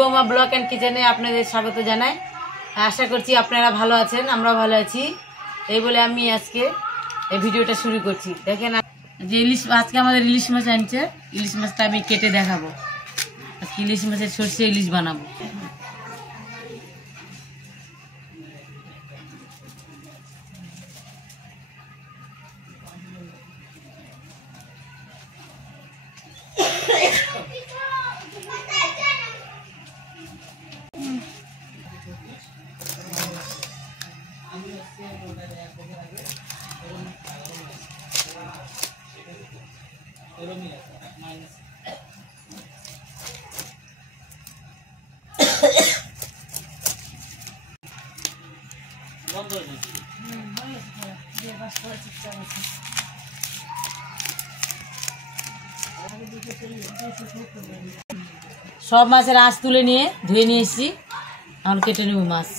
বৌমা blog and কিচেনে আপনাদের স্বাগত জানাই। আশা করছি আপনারা ভালো আছেন, আমরা ভালো আছি। এই বলে আমি আজকে এই ভিডিওটা শুরু করছি। দেখেন যে আজকে আমাদের ইলিশ মাছ আনছে, ইলিশ মাছটা আমি কেটে দেখাবো। আজকে ইলিশ মাছের সর্ষে ইলিশ বানাবো। সব মাছের আঁশ তুলে নিয়ে ধুয়ে নিয়ে এসেছি, এখন কেটে নেব মাছ।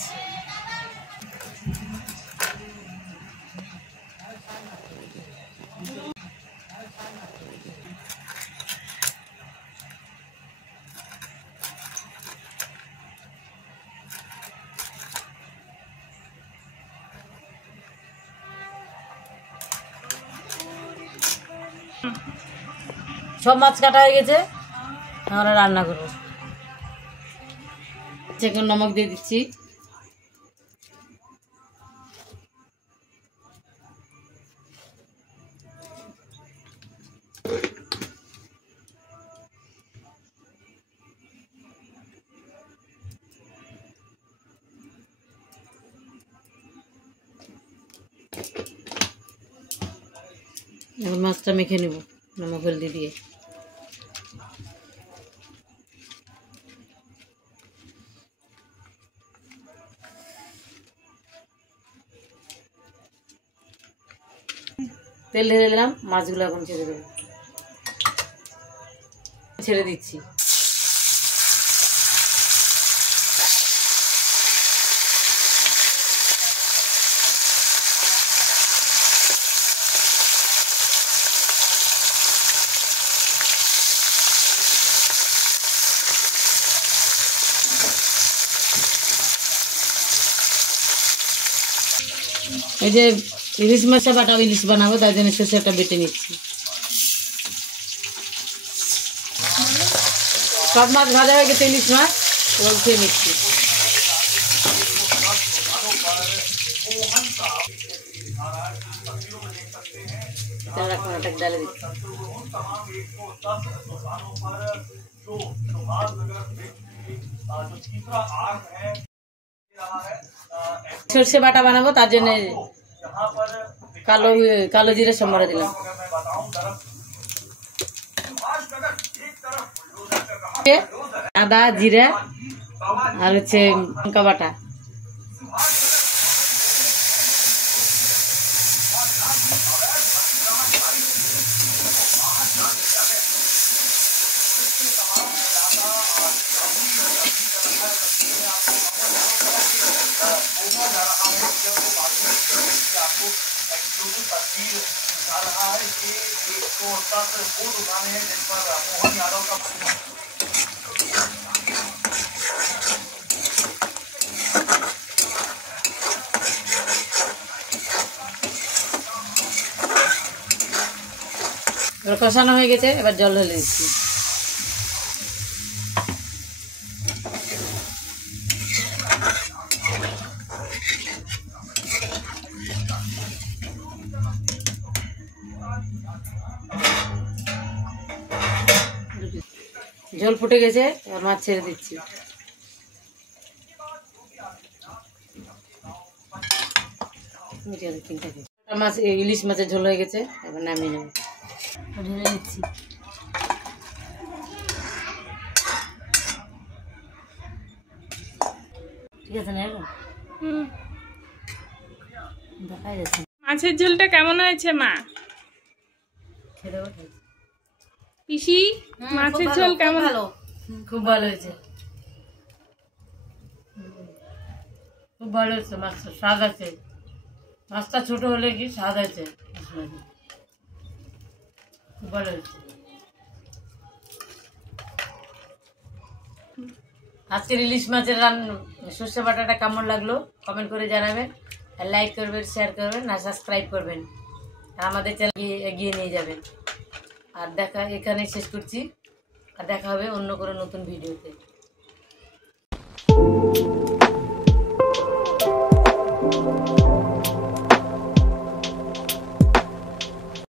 সব মাছ কাটা হয়ে গেছে, আমরা রান্না করবো। এখন নমক দিয়ে দিচ্ছি, এখন মাছটা মেখে নেব নমক হলদি দিয়ে। তেল ঢেলে দিলাম, মাছগুলো এখন ছেড়ে দেবো, ছেড়ে দিচ্ছি। এই যে ইলিশ মাছটা বাটা ইলিশ বানাবো, তাই জন্য সরষেটা বেটে নিচ্ছি। সব মাছ ভাজা হয়ে গেছে, ইলিশ মাছ এবার উঠিয়ে নিচ্ছি। ডালে দিচ্ছি, সর্ষে বাটা বানাবো, তার জন্য কালো জিরে সম্বর দিলাম। আদা জিরা আর হচ্ছে লঙ্কা বাটা, কষানো হয়ে গেছে, এবার জল ঢেলে দিচ্ছি। জল ফুটে গেছে, এবার মাছ ছেড়ে দিচ্ছি। মাছ ইলিশ মাছের ঝোল হয়ে গেছে, এবার নামিয়ে নেব, ঢেলে নিচ্ছি। ঠিক আছে না? দেখাই যাচ্ছে মাছের ঝোলটা কেমন হয়েছে মা? খেতে পিসি মাছের ঝোল কেমন? খুব ভালো হয়েছে, খুব ভালো হয়েছে। মাছটা স্বাদ আছে, মাছটা ছোট হলে কি স্বাদ আছে, খুব ভালো হয়েছে। আজকের ইলিশ মাছের সর্ষে বাটাটা কেমন লাগলো কমেন্ট করে জানাবেন, আর লাইক করবেন, শেয়ার করবেন, আর সাবস্ক্রাইব করবেন, আর আমাদের চ্যানেল এগিয়ে নিয়ে যাবেন। আর দেখা এখানে শেষ করছি, আর দেখা হবে অন্য কোনো নতুন ভিডিওতে।